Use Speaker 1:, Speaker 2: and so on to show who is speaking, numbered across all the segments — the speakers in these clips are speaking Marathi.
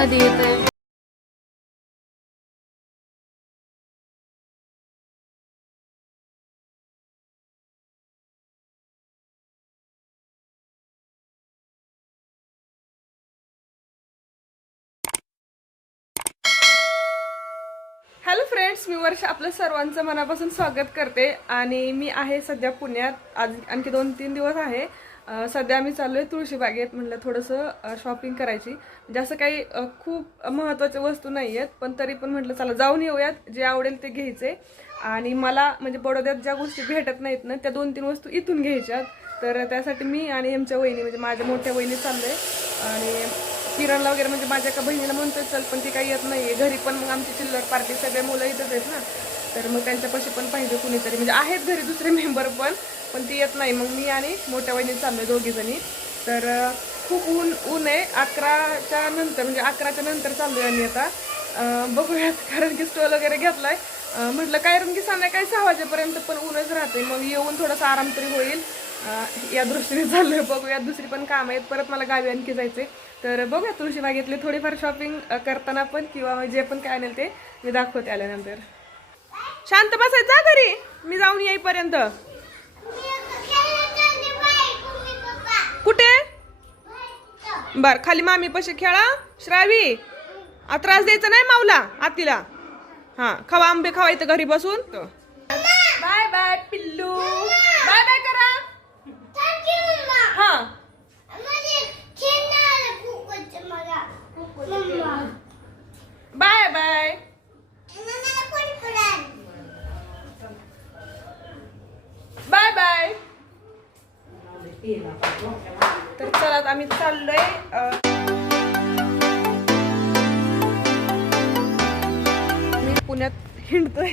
Speaker 1: मध्ये येतंय.
Speaker 2: हॅलो फ्रेंड्स मी वर्ष आपलं सर्वांचं मनापासून स्वागत करते आणि मी आहे सध्या पुण्यात. आज आणखी दोन तीन दिवस आहे. सध्या आम्ही चाललोय तुळशीबागेत म्हटलं थोडंसं शॉपिंग करायची. म्हणजे असं काही खूप महत्त्वाच्या वस्तू नाही आहेत पण तरी पण म्हटलं चला जाऊन येऊयात जे आवडेल ते घ्यायचे. आणि मला म्हणजे बडोद्यात ज्या गोष्टी भेटत नाहीत ना त्या दोन तीन वस्तू इथून घ्यायच्यात. तर त्यासाठी मी आणि आमच्या वहिनी म्हणजे माझ्या मोठ्या वहिनी चाललोय. आणि किरणला वगैरे म्हणजे माझ्या एका बहिणीला म्हणतोय चल पण ती काही येत नाहीये. घरी पण मग आमची चिल्लर पार्टी सगळे मुलं इथंच आहेत ना. तर मग त्यांच्यापाशी पण पाहिजे कुणीतरी. म्हणजे आहेत घरी दुसरे मेंबर पण पण ती येत नाही. मग मी आणि मोठ्या वहिनी चाललो दोघीजणी तर खूप ऊन ऊन आहे. अकराच्या नंतर म्हणजे अकराच्या नंतर चाललोय आम्ही आता. बघूयात. कारण की स्टॉल वगैरे घेतलाय. आहे म्हटलं काय कारण की संध्याकाळी सहा वाजेपर्यंत पण ऊनच राहते मग येऊन थोडासा आराम तरी होईल. या दृष्टीने चाललोय. बघूया दुसरी पण काम आहेत. परत मला गावी आणखी जायचे तर बघूया. तुळशी बागेतले थोडीफार शॉपिंग करताना पण किंवा जे पण काय आणेल ते मी दाखवते आल्यानंतर. शांत बसायचं जा घरी. मी जाऊन येईपर्यंत. कुठे? बर खाली मामी पशी खेळा. श्रावी त्रास द्यायचा नाही माऊला आतीला. हा खावा आंबे खावा इथं घरी बसून. बाय बाय पिल्लू. बाय बाय करा. हा. Bye bye. बाय बाय तर चला आम्ही चाललोय मी पुण्यात हिंडतोय.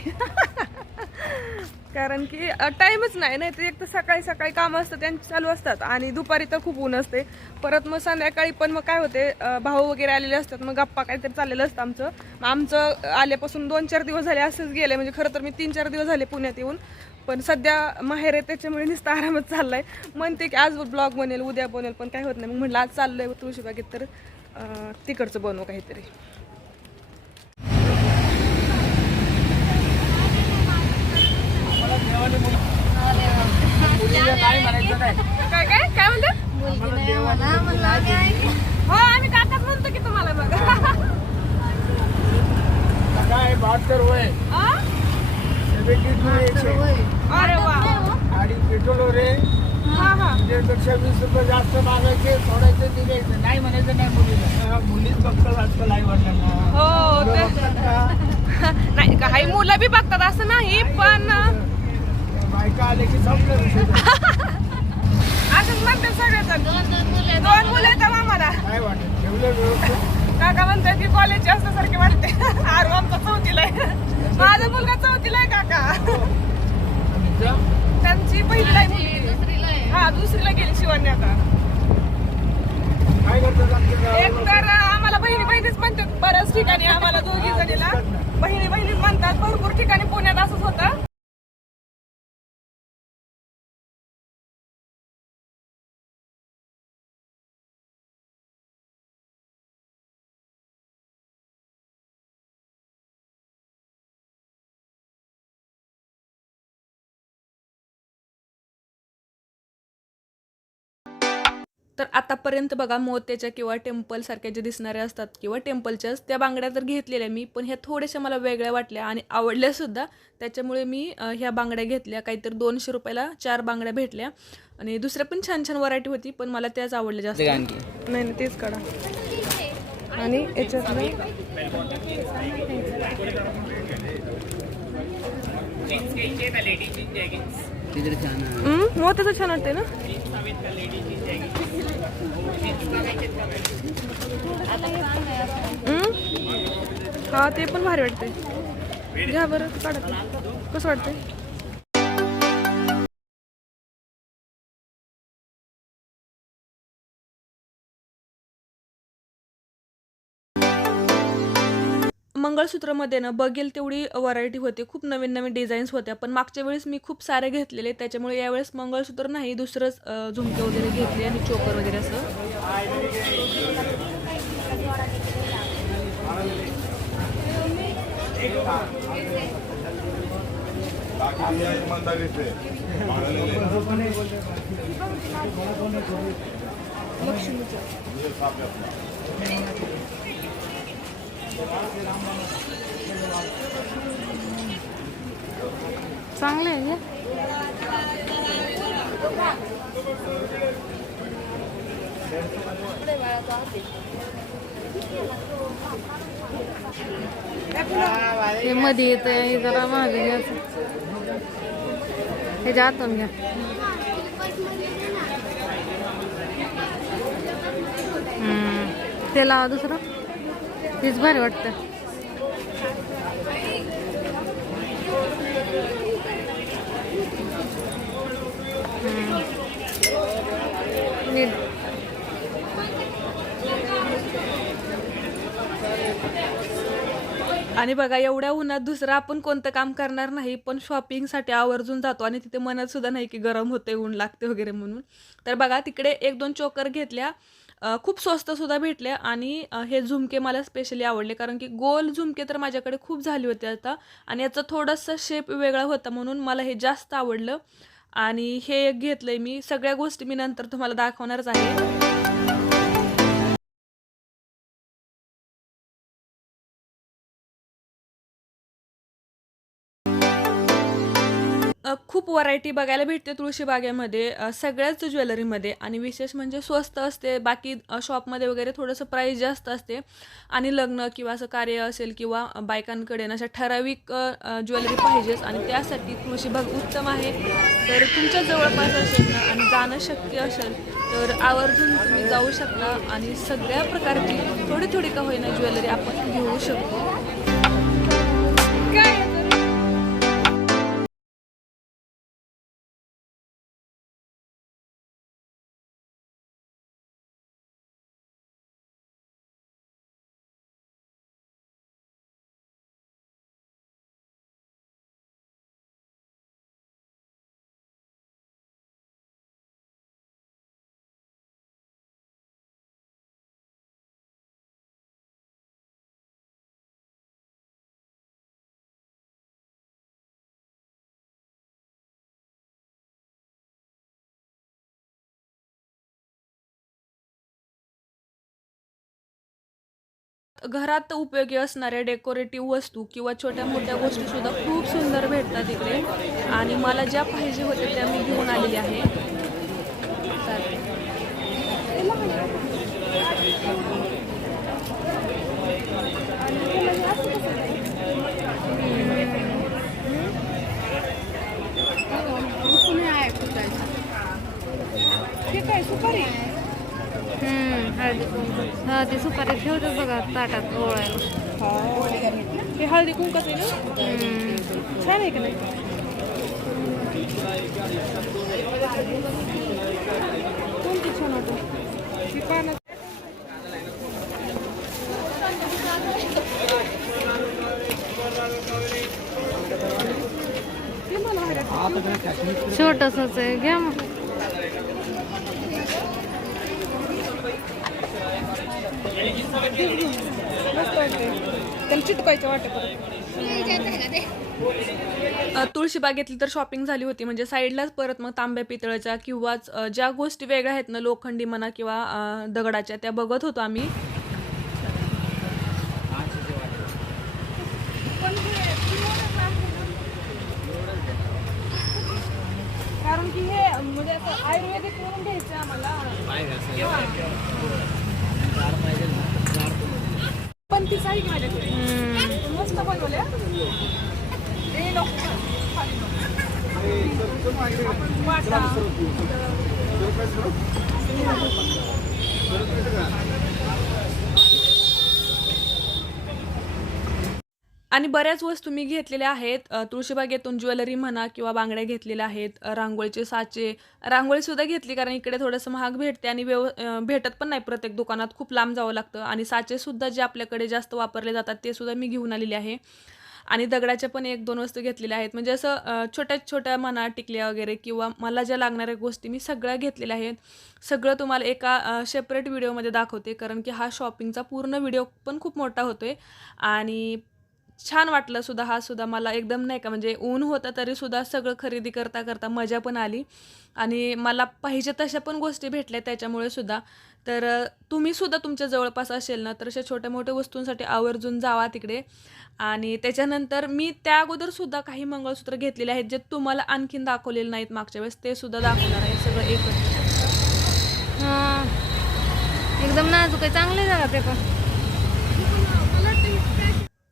Speaker 2: कारण की टाइमच नाही नाही तर एक तर सकाळी सकाळी काम असतं त्यांचे चालू असतात. आणि दुपारी तर खूप ऊन असते. परत मग संध्याकाळी पण मग काय होते भाऊ वगैरे आलेले असतात मग गप्पा काहीतरी चाललेलं असतं आमचं. मग आमचं आल्यापासून दोन चार दिवस झाले असंच गेले म्हणजे खरं तर मी तीन चार दिवस झाले पुण्यात येऊन. पण सध्या माहेर आहे त्याच्यामुळे नुसतं आरामच चाललाय. म्हणते की आज ब्लॉग बनेल उद्या बनेल पण काय होत नाही. मग म्हटलं आज चाललंय तुळशीबागेत तर तिकडचं बनवू काहीतरी काय काय काय म्हणतात हो आम्ही काकाच म्हणतो की तुम्हाला बघ
Speaker 3: काय बहात्तर वय
Speaker 2: आ?
Speaker 3: सेव्हन्टी टू एकशे
Speaker 2: अरे वा
Speaker 3: गाडी पेट्रोल रे
Speaker 2: हा हा
Speaker 3: त्यापेक्षा वीस रुपये जास्त मागायचे सोडायचे दिले नाही म्हणायचं नाही मुलीला. मुलीच बघतात आजकाल आई वडिलांना.
Speaker 2: हो? नाही काही मुलं बी बघतात असं नाही पण
Speaker 3: बायका आले की संपलं
Speaker 2: असंच म्हणतात सगळेजण. दोन मुलं आहेत आम्हाला.
Speaker 3: काय वाटत? ठेवलं व्यवस्थित?
Speaker 2: काका म्हणतात की कॉलेजचे असल्यासारखे वाटते. आरू आमचा चौथीला आहे. माझा मुलगा चौथीला आहे काका.
Speaker 3: जा.
Speaker 2: त्यांची मुलगी. हा दुसरीला गेली शिवानी आता. एक? तर आम्हाला बहिणी बहिणीच म्हणतात बऱ्याच ठिकाणी आम्हाला दोघी जणीला. बहिणी बहिणीच म्हणतात भरपूर ठिकाणी पुण्यात असंच होतं. तर आतापर्यंत बघा मोत्याच्या किंवा टेम्पल सारख्या जे दिसणाऱ्या असतात किंवा टेम्पलच्याच त्या बांगड्या तर घेतलेल्या मी पण ह्या थोड्याशा मला वेगळ्या वाटल्या आणि आवडल्या सुद्धा. त्याच्यामुळे मी ह्या बांगड्या घेतल्या. काहीतरी दोनशे रुपयाला चार बांगड्या भेटल्या. आणि दुसऱ्या पण छान छान व्हरायटी होती पण मला त्याच आवडल्या जास्त. नाही नाही तेच काढा. आणि याच्यात मोत्याचं छान वाटते ना? हा ते पण भारी वाटते घ्या बरं काढत कसं वाटतंय? मंगळसूत्रमध्ये ना बघेल तेवढी व्हरायटी होती. खूप नवीन नवीन डिझाईन्स होत्या. पण मागच्या वेळेस मी खूप सारे घेतलेले. त्याच्यामुळे यावेळेस मंगळसूत्र नाही दुसरंच झुमके वगैरे घेतले आणि चोकर वगैरे असं.
Speaker 1: बाकी
Speaker 4: चांगले आहे हे. मध्ये येत हे जरा मागे घ्यायचं हे जातून घ्या. ते लावा दुसरं. तेच भारी वाटतं. नीट.
Speaker 2: आणि बघा एवढ्या उन्हात दुसरं आपण कोणतं काम करणार नाही पण शॉपिंगसाठी आवर्जून जातो आणि तिथे मनात सुद्धा नाही की गरम होते ऊन लागते वगैरे म्हणून. तर बघा तिकडे एक दोन चोकर घेतल्या. खूप स्वस्त सुद्धा भेटले आणि हे झुमके मला स्पेशली आवडले. कारण की गोल झुमके तर माझ्याकडे खूप झाले होते आता आणि याचा थोडासा शेप वेगळा होता म्हणून मला हे जास्त आवडलं. आणि हे एक घेतलंय मी. सगळ्या गोष्टी मी नंतर तुम्हाला दाखवणारच आहे. खूप व्हरायटी बघायला भेटते तुळशीबागेमध्ये सगळ्याच ज्वेलरीमध्ये आणि विशेष म्हणजे स्वस्त असते बाकी शॉपमध्ये वगैरे थोडंसं प्राईस जास्त असते आणि लग्न किंवा असं कार्य असेल किंवा बायकांकडे अशा ठराविक ज्वेलरी पाहिजेच आणि त्यासाठी तुळशीबाग उत्तम आहे. तर तुमच्या जवळपास असेल ना आणि जाणं शक्य असेल तर आवर्जून तुम्ही जाऊ शकता आणि सगळ्या प्रकारची थोडी थोडी का होईना ज्वेलरी आपण घेऊ शकतो. घरात उपयोगी असणाऱ्या डेकोरेटिव्ह वस्तू किंवा छोट्या मोठ्या गोष्टी सुद्धा खूप सुंदर भेटतात इकडे. आणि मला ज्या पाहिजे होत्या त्या मी घेऊन आलेली आहे. चालेल.
Speaker 4: हो, हो, हो, आहे सुपर आहे हा ते सुपारी ठेवतात बघा ताटात ओळायला
Speaker 2: हे हळदी कुंकाच आहे ना. छान आहे का नाही? कोणती छान होतं? ही पानं.
Speaker 4: छोटंसंच आहे घ्या मग.
Speaker 2: मस्त वाटते त्याला चिटकायचं वाटत तुळशीबागेतली तर शॉपिंग झाली होती. म्हणजे साईडलाच परत मग तांब्या पितळाच्या किंवाच अ, ज्या गोष्टी वेगळ्या आहेत ना लोखंडी म्हणा किंवा दगडाच्या त्या बघत होतो आम्ही. कारण की हे म्हणजे आयुर्वेदिक म्हणून घ्यायचं आम्हाला. पण माझ्याकडे
Speaker 4: हम्म.
Speaker 2: मस्त बनवल्या हे वाटा. आणि बऱ्याच वस्तू मी घेतलेल्या आहेत. तुळशीबागेतून ज्वेलरी म्हणा किंवा बांगड्या घेतलेल्या आहेत. रांगोळीचे साचे रांगोळीसुद्धा घेतली कारण इकडे थोडंसं महाग भेटते आणि व्यव भेटत पण नाही प्रत्येक दुकानात. खूप लांब जावं लागतं आणि साचेसुद्धा जे आपल्याकडे जास्त वापरले जातात ते सुद्धा मी घेऊन आलेले आहे. आणि दगडाच्या पण एक दोन वस्तू घेतलेल्या आहेत. म्हणजे असं छोट्या छोट्या म्हणा टिकल्या वगैरे किंवा मला ज्या लागणाऱ्या गोष्टी मी सगळ्या घेतलेल्या आहेत. सगळं तुम्हाला एका सेपरेट व्हिडिओमध्ये दाखवते कारण की हा शॉपिंगचा पूर्ण व्हिडिओ पण खूप मोठा होतो आहे आणि छान वाटलं सुद्धा हा सुद्धा मला एकदम नाही का म्हणजे ऊन होतं तरी सुद्धा सगळं खरेदी करता करता मजा पण आली. आणि मला पाहिजे तशा पण गोष्टी भेटल्या त्याच्यामुळे सुद्धा. तर तुम्ही सुद्धा तुमच्या जवळपास असेल ना तर अशा छोट्या मोठ्या वस्तूंसाठी आवर्जून जावा तिकडे. आणि त्याच्यानंतर मी त्या अगोदर सुद्धा काही मंगळसूत्र घेतलेले आहेत जे तुम्हाला आणखीन दाखवलेले नाहीत मागच्या वेळेस. ते सुद्धा दाखवणार आहे सगळं एकच.
Speaker 4: एकदम नाजूक आहे चांगले जागा ते पण.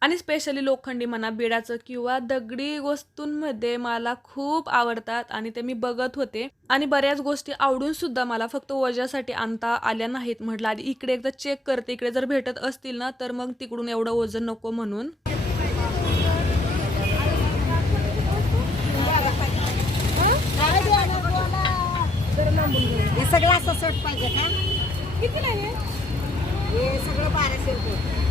Speaker 2: आणि स्पेशली लोखंडी म्हणा बिडाचं किंवा दगडी वस्तूंमध्ये मला खूप आवडतात आणि ते मी बघत होते. आणि बऱ्याच गोष्टी आवडून सुद्धा मला फक्त वजासाठी आणता आल्या नाहीत म्हटलं. आधी इकडे एकदा चेक करते इकडे जर भेटत असतील ना तर मग तिकडून एवढं वजन नको म्हणून.
Speaker 5: हे सगळं असं सेट पाहिजे का?
Speaker 2: कितीला आहे?
Speaker 5: हे सगळं बाराशे रुपये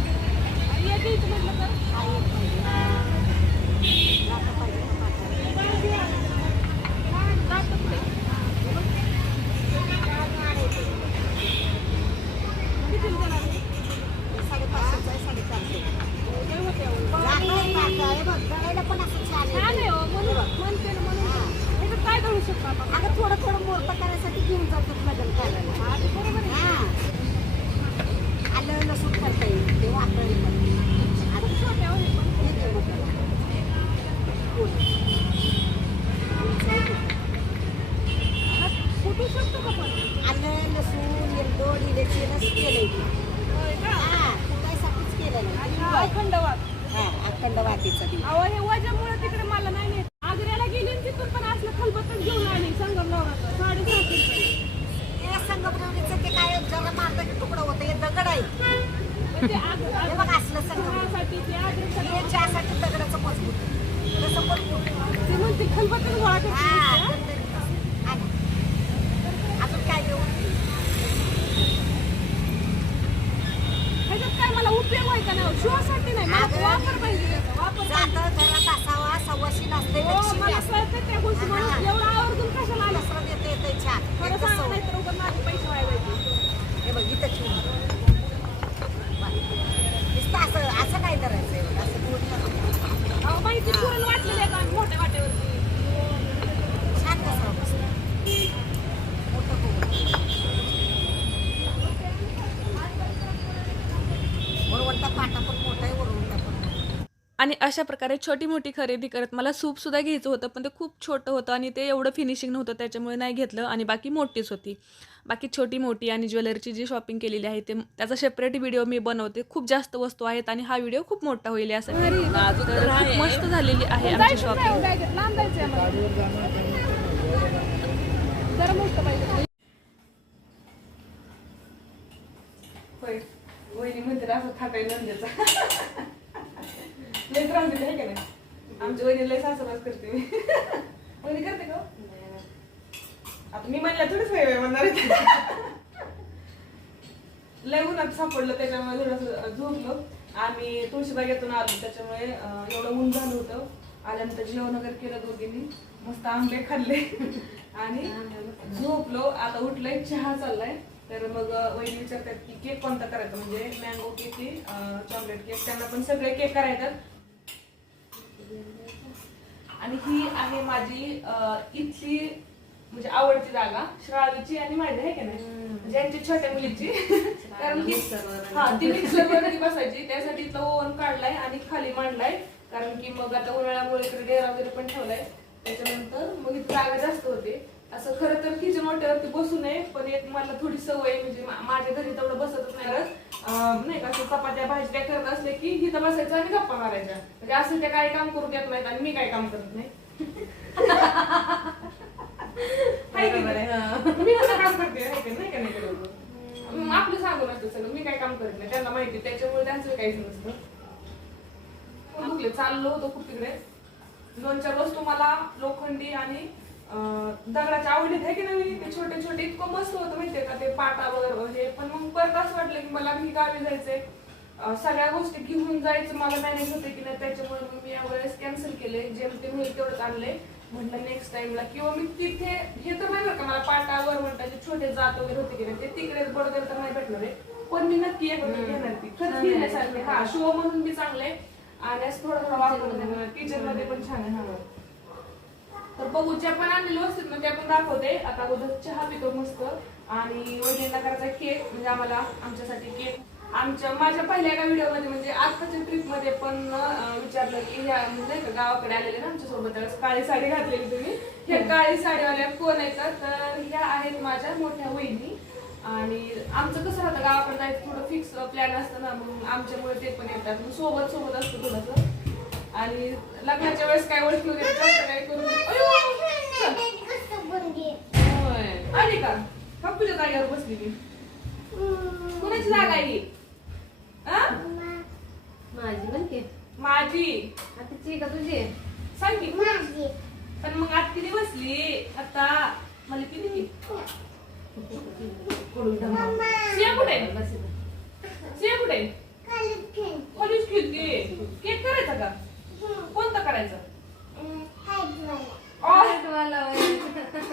Speaker 5: अगं थोडं थोडं मोठं करायसाठी घेऊन जातात मॅडम करायला हा. आलं लसूण करता येईल ते वाकळी पण आता हे घे मोठं. आलं लसूण येलदोड इलेक्शनच केलंय ते. हा कुटायसाठीच केलेलं आहे. हा अखंड वाटीचं बी.
Speaker 2: तिकडे मला नाही नेत आग्र्याला गेली आणि तिथून पण असलं खलबतच घेऊन आली संगमनवराचं साडेसहाशे रुपये
Speaker 5: हे संगमरवरीचं ते काय जरा मारलं की तुकडं होतं हे दगड आहे
Speaker 2: म्हणजे आग-
Speaker 5: हे बघ असलं हे चहासाठी दगडाचं मजबूत तसं मजबूत अजून काय देऊ?
Speaker 2: ह्याच्यात काय मला उपयोग व्हायचा नाही? शोसाठी नाही मला. वापर पाहिजे त्याचा, वापर
Speaker 5: जातं घरात असावा सव्वाशी नसते
Speaker 2: हो, मला त्या गोष्टी. म्हणून एवढं आवर्जून कशाला आलं?
Speaker 5: देते येते छान
Speaker 2: थोडं सांग
Speaker 5: सवय.
Speaker 2: नाही तर उगाच माझे पैसे वाया
Speaker 5: हे बघ इथं ठेवून नुसतं असं असं काय करायचंय बघ, असं पूर्ण
Speaker 2: अहो माहिती पुरण वाटलेले आहेत आम्ही मोठ्या वाट्यावरती
Speaker 5: छान कसं बसतं मोठं बघून वरवंटा पाटा पण मोठा आहे वरवंटा पण मोठा आहे.
Speaker 2: आणि अशा प्रकारे छोटी मोठी खरेदी करत मला सूपसुद्धा घ्यायचं होतं पण ते खूप छोटं होतं आणि ते एवढं फिनिशिंग नव्हतं त्याच्यामुळे नाही घेतलं आणि बाकी मोठीच होती. बाकी छोटी मोठी आणि ज्वेलरीची जी शॉपिंग केलेली आहे ते त्याचा सेपरेट व्हिडिओ मी बनवते. खूप जास्त वस्तू आहेत आणि हा व्हिडिओ खूप मोठा होईल यासाठी. तर खूप मस्त झालेली आहे आमची शॉपिंग होय वहिनी म्हणते असं नंदेचा लय त्रास आहे का नाही? आमच्या वहिनी लय सासराच करते मी. वहिनी करते का हो? आता मी म्हणलं थोडीच वेळ म्हणणार लय उन्हात सापडलं त्याच्यामुळे थोडस झोपलो. आम्ही तुळशीबागेतून आलो त्याच्यामुळे एवढं ऊन झालं होतं. आल्यानंतर जेवण वगैरे केलं दोघींनी. मस्त आंबे खाल्ले. आणि झोपलो. आता उठलंय चहा चाललाय. तर मग वहिनी विचारतात की केक कोणता करायचा? म्हणजे मँगो केक चॉकलेट केक त्यांना पण सगळे केक करायतात आणि ही आहे माझी इथली म्हणजे आवडती जागा श्रावीची आणि माझी आहे का नाही? म्हणजे यांची छोट्या मुलीची. कारण की हा ती बसायची. त्यासाठी इथलं ओव्हन काढलाय आणि खाली मांडलाय. कारण की मग आता उन्हाळ्यामुळे इकडे डेरा वगैरे पण ठेवलाय. त्याच्यानंतर मग इथे जागा जास्त होते. असं खरं तर किचन वाट्यावरती बसू नये पण एक मला थोडी सवय म्हणजे माझ्या घरी तेवढं बसतच नाही नाही का असं चपात्या भाज्या करत असले की इथं बसायचं आणि गप्पा मारायच्या. म्हणजे असं त्या काही काम करू देत नाहीत आणि मी काही काम करत नाही? मी कसं काम करते? नाही? का नाही आपलं सांगून असतं सगळं मी काय काम करत नाही. त्यांना माहिती त्याच्यामुळे त्यांचं काहीच नसतं. चाललो होतो खूप तिकडे. दोन चार वस्तू मला लोखंडी आणि दगडाच्या आवडीत आहे की नाही? ते छोटे छोटे इतकं मस्त होतं माहितीये का ते पाटावर हे. पण मग परत असं वाटलं की मला मी गावी जायचंय. सगळ्या गोष्टी घेऊन जायचं मला मॅनेज होते की नाही त्याच्यामुळे मी यावेळेस कॅन्सल केले जेम ते होईल तेवढंच आणलंय. म्हटलं नेक्स्ट टाइमला किंवा मी तिथे हे तर नाही बरं का मला पाटा वरवंटाचे छोटे जात वगैरे होते की नाही ते तिकडेच बडगर तर नाही भेटणार आहे. पण मी नक्की एक घेणार ती. खरंच घेण्यासारखे. हा शो म्हणून बी चांगले आणि असं थोडं थोडं वापरून किचनमध्ये. पण छान आहे तर बघू ज्या पण आहेत ना त्या पण दाखवते. आता अगोदर चहा पितो मस्त. आणि वडिलांना करायचा केक म्हणजे आम्हाला आमच्यासाठी केक आमच्या माझ्या पहिल्या एका व्हिडिओमध्ये म्हणजे आत्ताच्या ट्रिपमध्ये पण विचारलं की ह्या म्हणजे गावाकडे आलेले ना आमच्यासोबत त्यावेळेस काळी साडी घातलेली तुम्ही. ह्या काळी साडीवाल्या कोण येतात तर ह्या आहेत माझ्या मोठ्या वहिनी. आणि आमचं कसं राहतं गावाकडे जायचं थोडं फिक्स प्लॅन असतं ना मग आमच्यामुळे ते पण येतात. मग सोबत सोबत असतं थोडंसं. आणि लग्नाच्या वेळेस काय ओळखी वगैरे जास्त काय करून होय. आली का? का तुझ्या जागेवर बसली मी. कुणाची जागा आहे ही? आ?
Speaker 4: माझी की.
Speaker 2: माझी.
Speaker 4: आताची का तुझी?
Speaker 2: सांग की. पण मग आज किती बसली. आता मला किती की सिया कुठे? सिया कुठे? कॉलेज खेळते केक करायचा का? कोणता करायचा?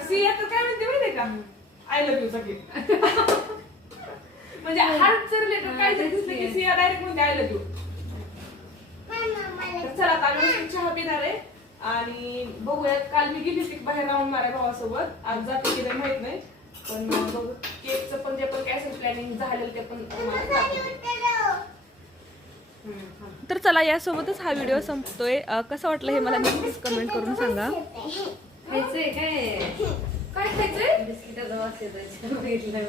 Speaker 2: सिया तर काय म्हणते माहितीये का? आय लव्ह यू सगळे म्हणजे हार्टचं रिलेटेड काय दिसलं की सिया डायरेक्ट म्हणते आय लव्ह यू चला आता आम्ही चहा पिणार आहे. आणि बघूया काल मी गेली होती बाहेर राऊंड माराय भावासोबत. आज जाते की नाही माहीत नाही. पण बघू केकचं पण जे पण काय प्लॅनिंग झालेलं ते पण. तर चला यासोबतच हा व्हिडिओ संपतोय. अं, कसं वाटलं हे मला नक्कीच कमेंट करून सांगा.
Speaker 4: खायचंय काय?
Speaker 2: काय खायचंय?
Speaker 4: बिस्किटाचा वास येतोय. बघितलं